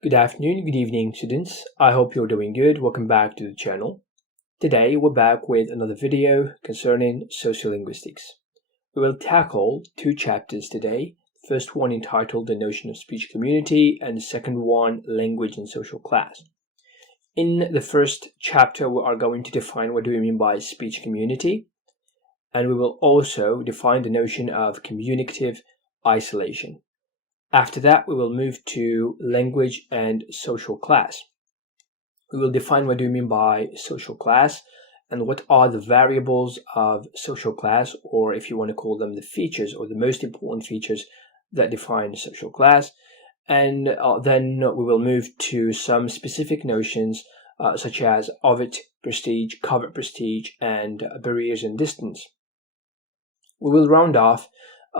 Good afternoon, good evening, students. I hope you're doing good. Welcome back to the channel. Today, we're back with another video concerning sociolinguistics. We will tackle two chapters today. The first one entitled The Notion of Speech Community, and the second one, Language and Social Class. In the first chapter, we are going to define what do we mean by speech community, and we will also define the notion of communicative isolation. After that, we will move to language and social class. We will define what do we mean by social class and what are the variables of social class, or if you want to call them the features or the most important features that define social class. And then we will move to some specific notions such as overt prestige, covert prestige, and barriers and distance. We will round off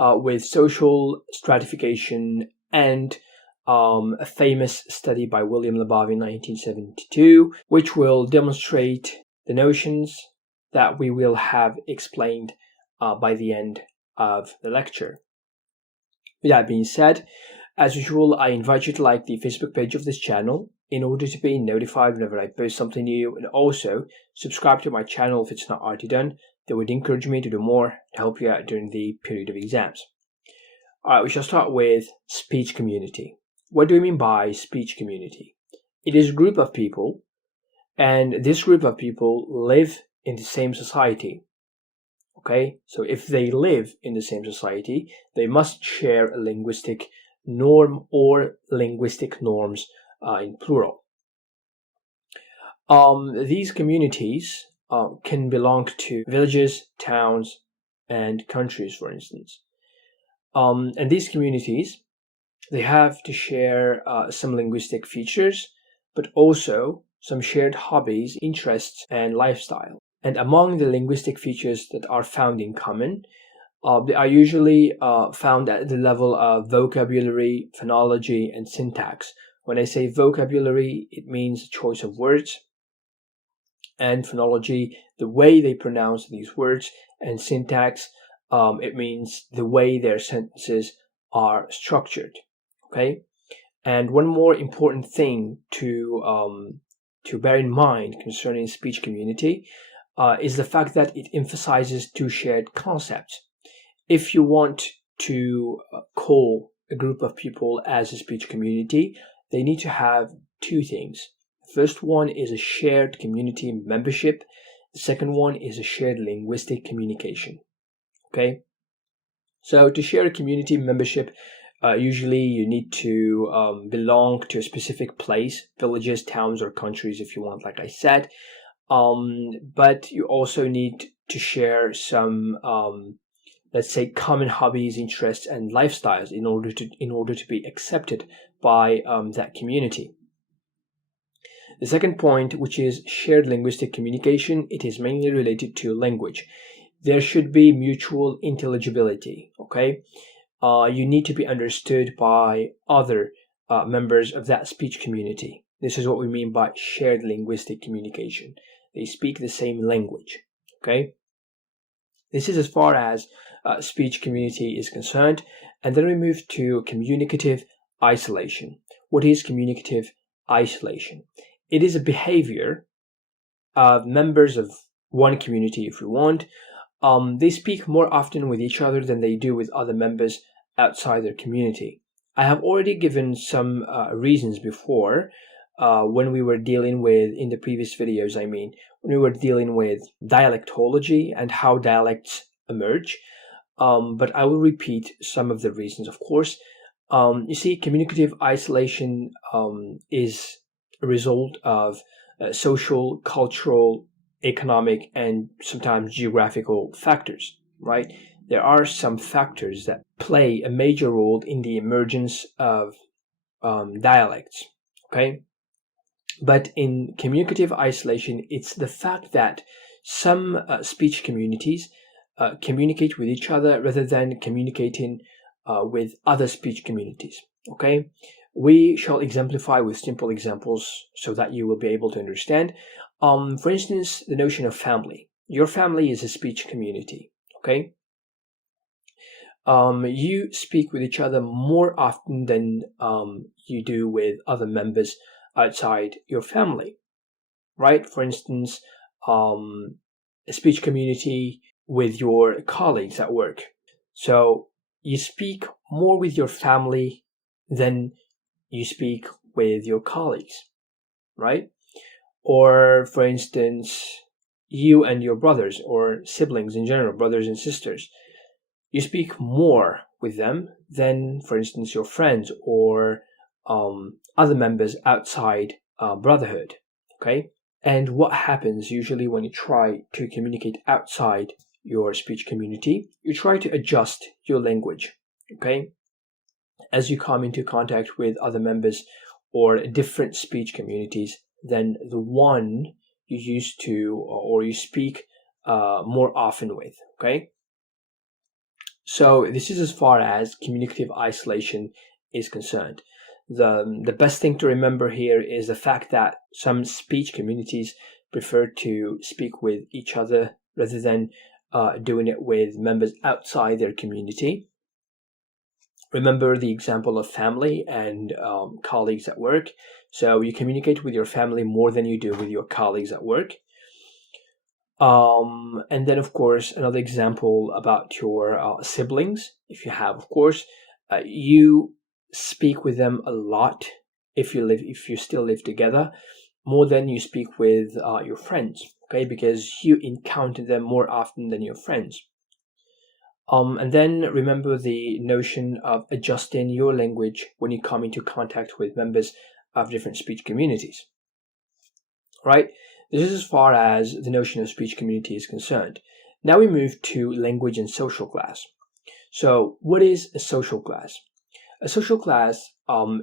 with social stratification and a famous study by William Labov in 1972, which will demonstrate the notions that we will have explained by the end of the lecture. With that being said, as usual, I invite you to like the Facebook page of this channel in order to be notified whenever I post something new, and also subscribe to my channel if it's not already done. That would encourage me to do more to help you out during the period of exams. Alright, we shall start with speech community. What do we mean by speech community? It is a group of people, and this group of people live in the same society. Okay, so if they live in the same society, they must share a linguistic norm or linguistic norms in plural. These communities can belong to villages, towns, and countries, for instance. And these communities, they have to share some linguistic features, but also some shared hobbies, interests, and lifestyle. And among the linguistic features that are found in common, they are usually found at the level of vocabulary, phonology, and syntax. When I say vocabulary, it means choice of words, and phonology, the way they pronounce these words, and syntax, it means the way their sentences are structured. Okay, and one more important thing to bear in mind concerning speech community is the fact that it emphasizes two shared concepts. If you want to call a group of people as a speech community, they need to have two things. The first one is a shared community membership. The second one is a shared linguistic communication. Okay, so to share a community membership, usually you need to belong to a specific place, villages, towns, or countries if you want, like I said. But you also need to share some, let's say, common hobbies, interests, and lifestyles in order to be accepted by that community. The second point, which is shared linguistic communication, it is mainly related to language. There should be mutual intelligibility, okay? You need to be understood by other members of that speech community. This is what we mean by shared linguistic communication. They speak the same language, okay? This is as far as speech community is concerned. And then we move to communicative isolation. What is communicative isolation? It is a behavior of members of one community, if you want. They speak more often with each other than they do with other members outside their community. I have already given some reasons before when we were dealing with, in the previous videos, when we were dealing with dialectology and how dialects emerge. But I will repeat some of the reasons, of course. You see, communicative isolation is a result of social, cultural, economic, and sometimes geographical factors, right? There are some factors that play a major role in the emergence of dialects, okay? But in communicative isolation, it's the fact that some speech communities communicate with each other rather than communicating with other speech communities, okay? We shall exemplify with simple examples so that you will be able to understand. For instance, the notion of family. Your family is a speech community, okay? you speak with each other more often than you do with other members outside your family, right? For instance, a speech community with your colleagues at work. So you speak more with your family than you speak with your colleagues, right? Or, for instance, you and your brothers or siblings in general, brothers and sisters, you speak more with them than, for instance, your friends or other members outside brotherhood, okay? And what happens usually when you try to communicate outside your speech community, you try to adjust your language, okay? As you come into contact with other members or different speech communities than the one you used to or you speak more often with, okay? So this is as far as communicative isolation is concerned. The best thing to remember here is the fact that some speech communities prefer to speak with each other rather than doing it with members outside their community. Remember the example of family and colleagues at work. So you communicate with your family more than you do with your colleagues at work. And then, of course, another example about your siblings, if you have, of course, you speak with them a lot if you still live together, more than you speak with your friends, okay? Because you encounter them more often than your friends. And then remember the notion of adjusting your language when you come into contact with members of different speech communities, right? This is as far as the notion of speech community is concerned. Now we move to language and social class. So what is a social class? A social class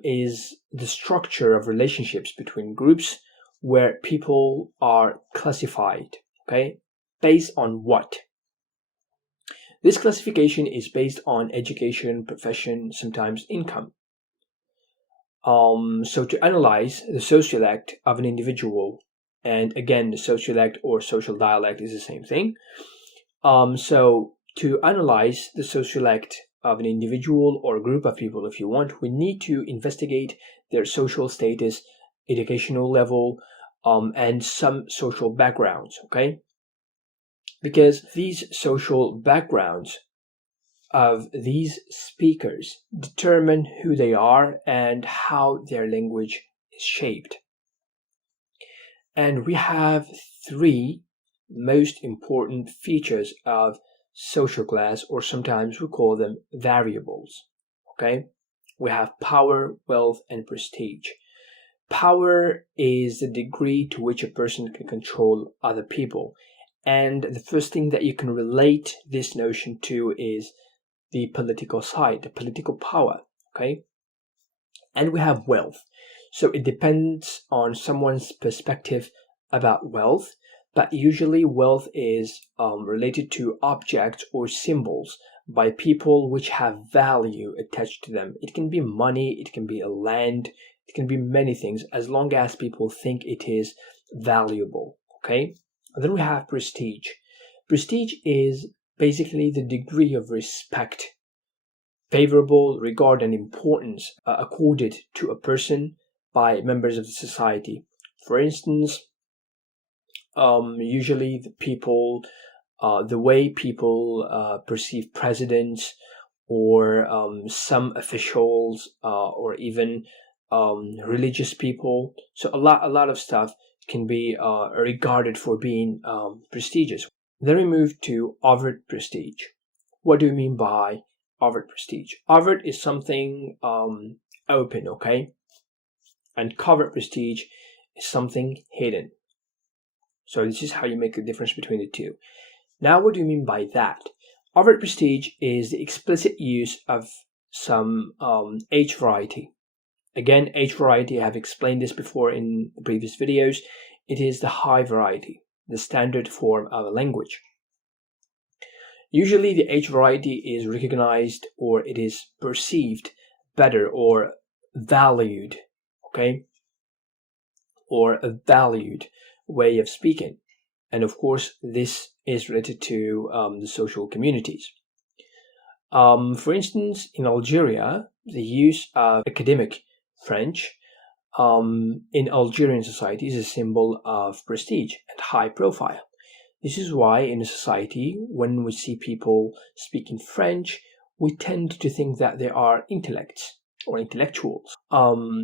is the structure of relationships between groups where people are classified, okay? Based on what? This classification is based on education, profession, sometimes income. So to analyze the sociolect of an individual, and again, the sociolect or social dialect is the same thing. So to analyze the sociolect of an individual or a group of people, if you want, we need to investigate their social status, educational level, and some social backgrounds, okay? Because these social backgrounds of these speakers determine who they are and how their language is shaped. And we have three most important features of social class, or sometimes we call them variables. Okay? We have power, wealth, and prestige. Power is the degree to which a person can control other people. And the first thing that you can relate this notion to is the political side, the political power, okay? And we have wealth. So it depends on someone's perspective about wealth, but usually wealth is related to objects or symbols by people which have value attached to them. It can be money, it can be a land, it can be many things, as long as people think it is valuable, okay? And then we have prestige. Prestige is basically the degree of respect, favorable regard, and importance accorded to a person by members of the society. For instance, usually the way people perceive presidents or some officials or even religious people. So a lot of stuff can be regarded for being prestigious. Then we move to overt prestige. What do we mean by overt prestige? Overt is something open, okay? And covert prestige is something hidden. So this is how you make the difference between the two. Now, what do you mean by that? Overt prestige is the explicit use of some H variety. Again, H variety, I have explained this before in the previous videos. It is the high variety, the standard form of a language. Usually the H variety is recognized or it is perceived better or valued, okay? Or a valued way of speaking. And of course, this is related to the social communities. For instance, in Algeria, the use of academic French in Algerian society is a symbol of prestige and high profile. This is why in a society, when we see people speaking French, we tend to think that they are intellects or intellectuals.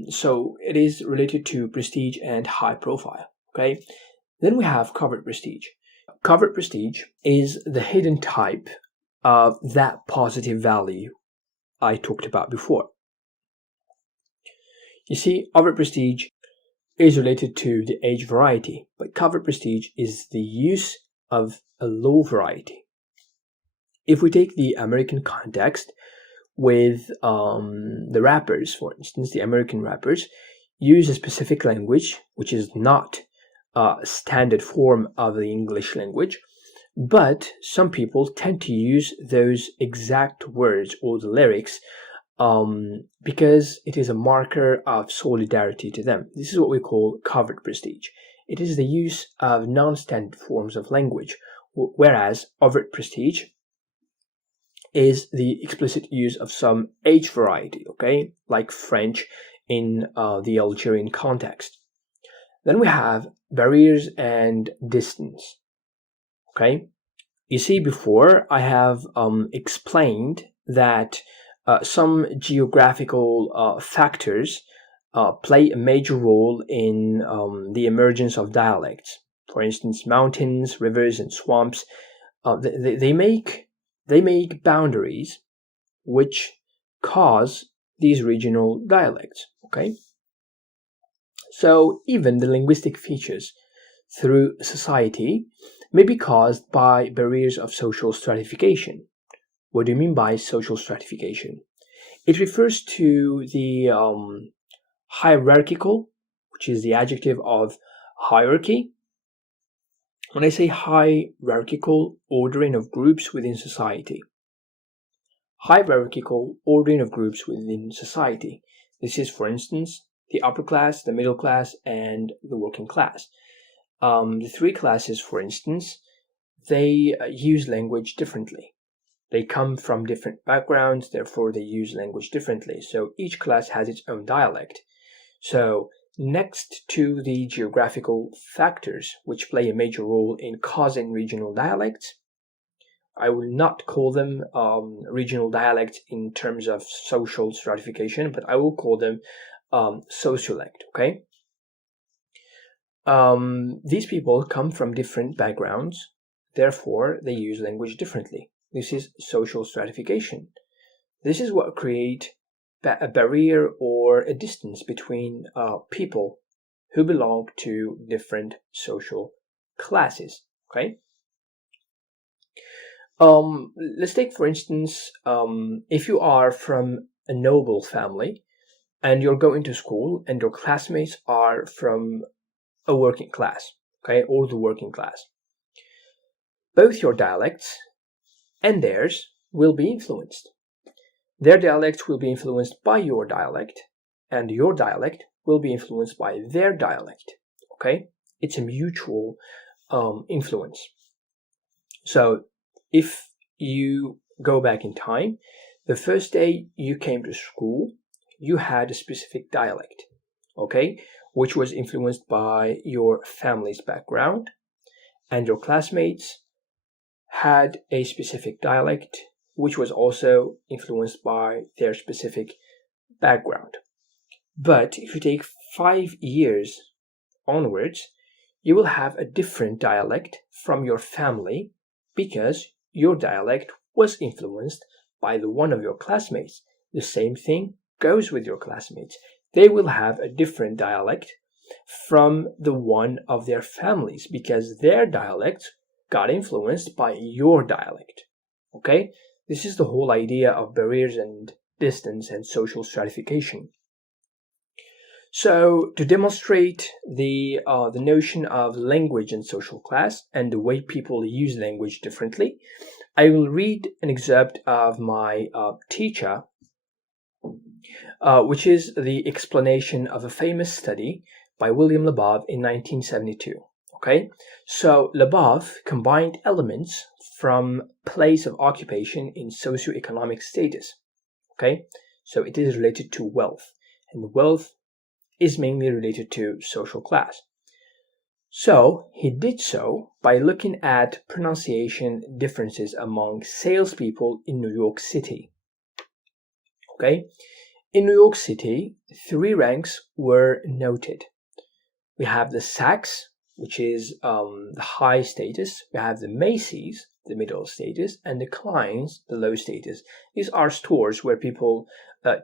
So it is related to prestige and high profile. Okay. Then we have covert prestige. Covert prestige is the hidden type of that positive value I talked about before. You see, overt prestige is related to the age variety, but covert prestige is the use of a low variety. If we take the American context with the rappers, for instance, the American rappers use a specific language, which is not a standard form of the English language, but some people tend to use those exact words or the lyrics because it is a marker of solidarity to them. This is what we call covert prestige. It is the use of non-standard forms of language, whereas overt prestige is the explicit use of some age variety, okay, like French in the Algerian context. Then we have barriers and distance, okay. You see, before I have explained that some geographical factors play a major role in the emergence of dialects. For instance, mountains, rivers, and swamps, they make boundaries which cause these regional dialects. Okay, so even the linguistic features through society may be caused by barriers of social stratification. What do you mean by social stratification? It refers to the hierarchical, which is the adjective of hierarchy. When I say hierarchical ordering of groups within society, hierarchical ordering of groups within society. This is, for instance, the upper class, the middle class, and the working class. The three classes, for instance, they use language differently. They come from different backgrounds, therefore they use language differently. So each class has its own dialect. So next to the geographical factors, which play a major role in causing regional dialects, I will not call them regional dialects in terms of social stratification, but I will call them sociolect, okay? These people come from different backgrounds, therefore they use language differently. This is social stratification. This is what creates a barrier or a distance between people who belong to different social classes. Okay. Let's take, for instance, if you are from a noble family and you're going to school and your classmates are from a working class, okay, or the working class, both your dialects and theirs will be influenced. Their dialect will be influenced by your dialect, and your dialect will be influenced by their dialect. Okay? It's a mutual influence. So if you go back in time, the first day you came to school, you had a specific dialect, okay, which was influenced by your family's background, and your classmates had a specific dialect which was also influenced by their specific background. But if you take 5 years onwards, you will have a different dialect from your family because your dialect was influenced by the one of your classmates. The same thing goes with your classmates. They will have a different dialect from the one of their families because their dialect got influenced by your dialect. Okay? This is the whole idea of barriers and distance and social stratification. So, to demonstrate the notion of language and social class and the way people use language differently, I will read an excerpt of my teacher, which is the explanation of a famous study by William Labov in 1972. Okay, so Labov combined elements from place of occupation in socioeconomic status. Okay, so it is related to wealth, and wealth is mainly related to social class. So he did so by looking at pronunciation differences among salespeople in New York City. Okay, in New York City, 3 ranks were noted. We have the Saks, which is the high status. We have the Macy's, the middle status, and the Klein's, the low status. These are stores where people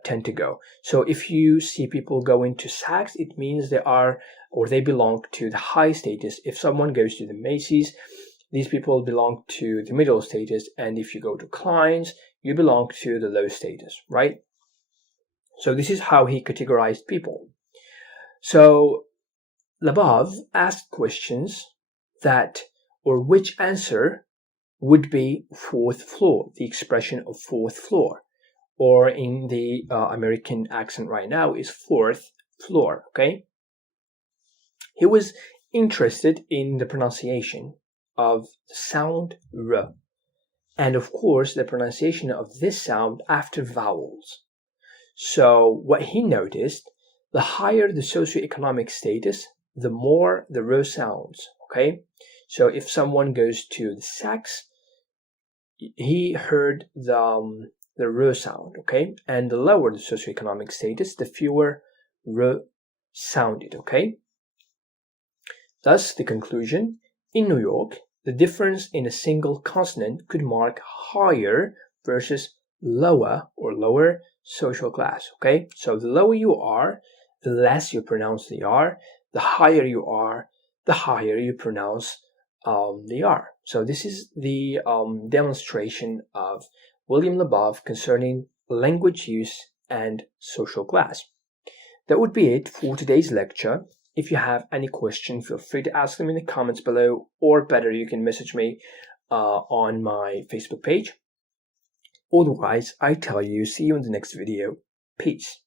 tend to go. So if you see people going to Saks, it means they are or they belong to the high status. If someone goes to the Macy's, these people belong to the middle status, and if you go to Klein's, you belong to the low status, right? So this is how he categorized people. So Labov asked questions that, or which answer would be fourth floor, the expression of fourth floor, or in the American accent right now is fourth floor, okay? He was interested in the pronunciation of the sound R, and of course the pronunciation of this sound after vowels. So what he noticed, the higher the socioeconomic status, the more the R sounds, okay? So if someone goes to the Saks, he heard the R sound, okay? And the lower the socioeconomic status, the fewer R sounded, okay? Thus, the conclusion, in New York, the difference in a single consonant could mark higher versus lower or lower social class, okay? So the lower you are, the less you pronounce the R. The higher you are, the higher you pronounce the R. So this is the demonstration of William Labov concerning language use and social class. That would be it for today's lecture. If you have any question, feel free to ask them in the comments below, or better, you can message me on my Facebook page. Otherwise, I tell you, see you in the next video. Peace.